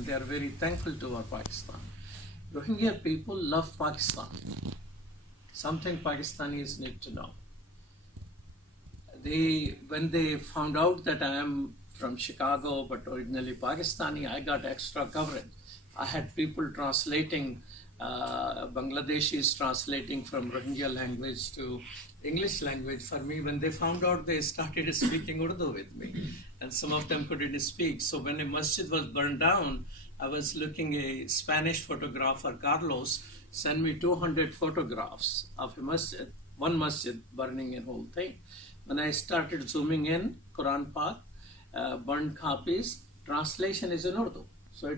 and they are very thankful to our Pakistan. Rohingya people love Pakistan. Something Pakistanis need to know. When they found out that I am from Chicago but originally Pakistani, I got extra coverage. I had people translating, Bangladeshis translating from Rohingya language to English language for me. When they found out, they started speaking Urdu with me, and some of them couldn't speak. So when a masjid was burned down, I was looking, a Spanish photographer, Carlos, sent me 200 photographs of a masjid, one masjid burning a whole thing. When I started zooming in, Quran Pak, burned copies, translation is in Urdu. So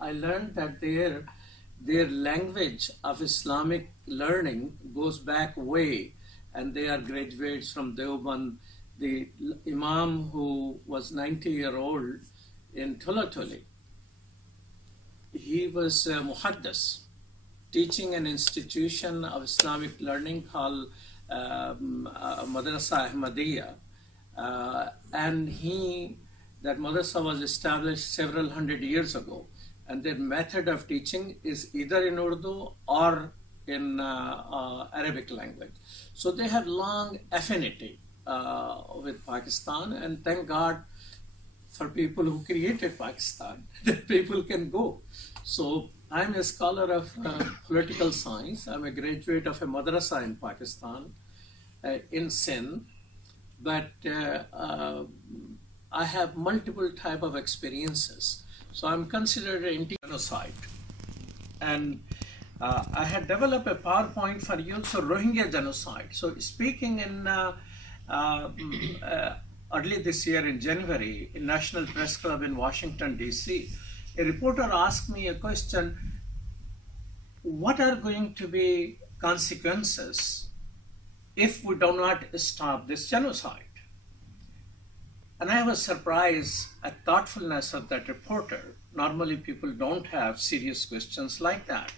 I learned that their language of Islamic learning goes back way, and they are graduates from Deoband. The Imam who was 90-year-old in Tulatuli, he was Muhaddas, teaching an institution of Islamic learning called Madrasa Ahmadiyya, and that madrasa was established several hundred years ago, and their method of teaching is either in Urdu or in Arabic language. So they have long affinity with Pakistan, and thank God for people who created Pakistan, that people can go. So I'm a scholar of political science. I'm a graduate of a madrasa in Pakistan, in Sindh, but I have multiple type of experiences. So I'm considered an genocide. And I had developed a PowerPoint for you, so Rohingya genocide. So speaking in early this year in January, in National Press Club in Washington, D.C., a reporter asked me a question: what are going to be consequences if we do not stop this genocide? And I was surprised at thoughtfulness of that reporter. Normally people don't have serious questions like that.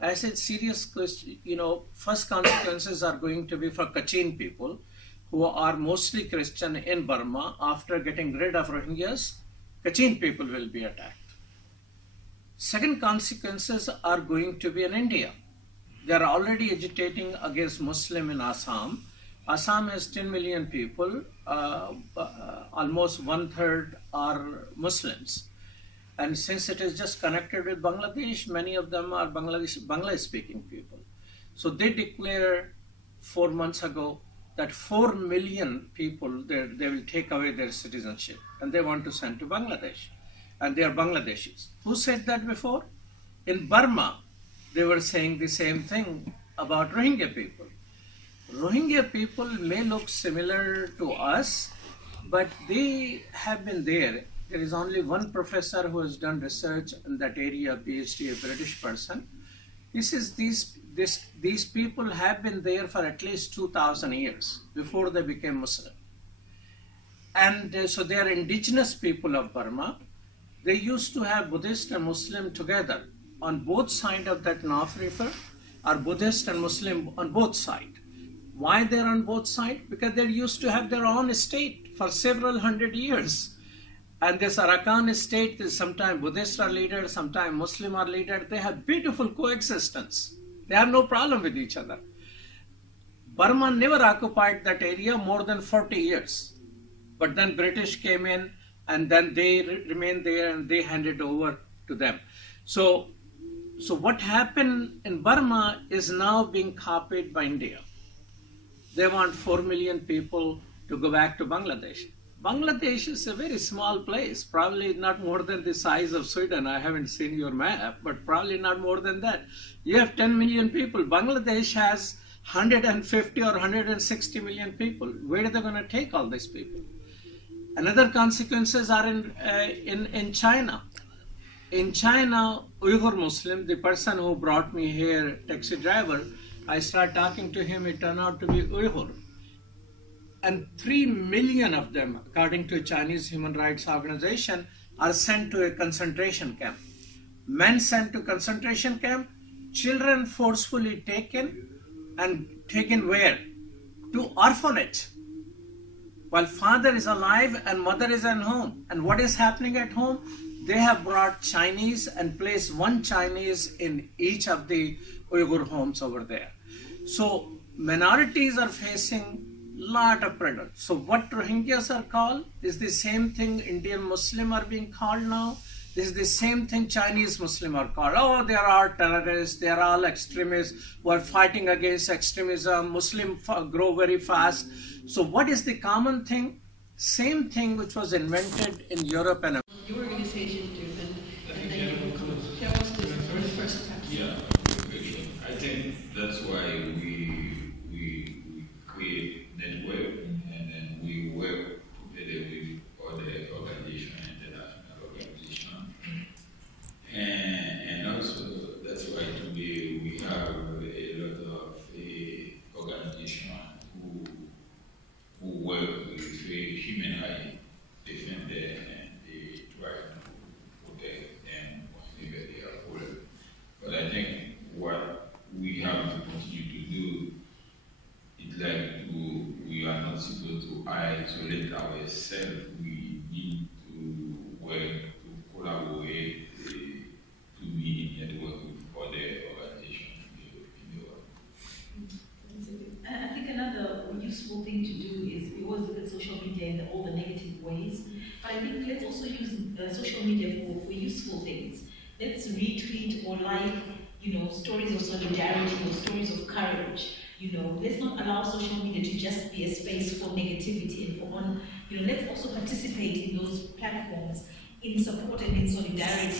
I said, serious question, first consequences are going to be for Kachin people who are mostly Christian in Burma. After getting rid of Rohingyas, Kachin people will be attacked. Second consequences are going to be in India. They are already agitating against Muslim in Assam. Assam has 10 million people, almost 1/3 are Muslims. And since it is just connected with Bangladesh, many of them are Bangla-speaking people. So they declared 4 months ago that 4 million people, they will take away their citizenship and they want to send to Bangladesh. And they are Bangladeshis. Who said that before? In Burma, they were saying the same thing about Rohingya people. Rohingya people may look similar to us, but they have been there. There is only one professor who has done research in that area, PhD, a British person. These people have been there for at least 2,000 years before they became Muslim. And so they are indigenous people of Burma. They used to have Buddhist and Muslim together. On both sides of that North River are Buddhist and Muslim on both sides. Why they're on both sides? Because they used to have their own state for several hundred years. And this Arakan state, sometimes Buddhists are leaders, sometimes Muslim are leaders. They have beautiful coexistence. They have no problem with each other. Burma never occupied that area more than 40 years. But then British came in, and then they remained there and they handed over to them. So what happened in Burma is now being copied by India. They want 4 million people to go back to Bangladesh. Bangladesh is a very small place, probably not more than the size of Sweden. I haven't seen your map, but probably not more than that. You have 10 million people. Bangladesh has 150 or 160 million people. Where are they going to take all these people? Another consequences are in China. In China, Uyghur Muslim, the person who brought me here, taxi driver, I started talking to him, it turned out to be Uyghur. And 3 million of them, according to a Chinese human rights organization, are sent to a concentration camp. Men sent to concentration camp, children forcefully taken, and taken where? To orphanage. While father is alive and mother is at home. And what is happening at home? they have brought Chinese and placed one Chinese in each of the Uyghur homes over there. So minorities are facing lot of predators. So what Rohingyas are called is the same thing Indian Muslim are being called now. This is the same thing Chinese Muslim are called. Oh, they are terrorists, they are all extremists who are fighting against extremism. Muslim grow very fast. So what is the common thing? Same thing which was invented in Europe and your organization do, and then you will share us this for the first time. Yeah, I think that's why we create network and then we work together with other organizations, international organizations, and also that's why today we have a lot of organizations who work with human rights defenders and they try to protect them whenever they are hurt. But I think what we have to continue to do is we are not supposed to isolate ourselves. We need to work, to collaborate, to be in network with other organizations in the world. I think another useful thing to do is, we always look at social media in all the negative ways, but I think let's also use social media for useful things. Let's retweet or like, stories of solidarity or stories of courage. Let's not allow social media to just be a space for negativity and for let's also participate in those platforms in support and in solidarity